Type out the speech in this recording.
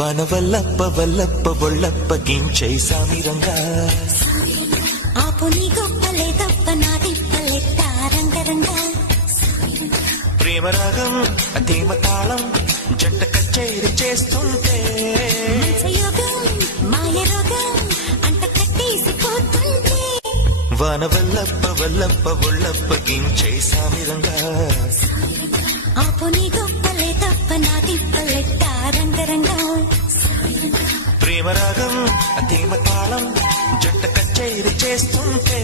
వనవల్లప్ప వల్లప్ప ఒళ్ళప్ప గించై సామిరంగా ఆపు నీ గొప్పలే తప్ప నా తిప్పలెత్త రంగరంగా ప్రేమరాగం అతీమ తాళం జంట కచేరి చేస్తుంటే యోగం మాయ రోగం అంట కట్టేసిపోతుంటే వనవల్లప్ప వల్లప్ప ఒళ్ళప్ప గించై సామిరంగా ఆపు నీ గొప్పలే తప్ప నా తిప్పలెత్త రంగరంగా ప్రేమరాగం అతీమ తాళం జంట కచేరి చేస్తుంటే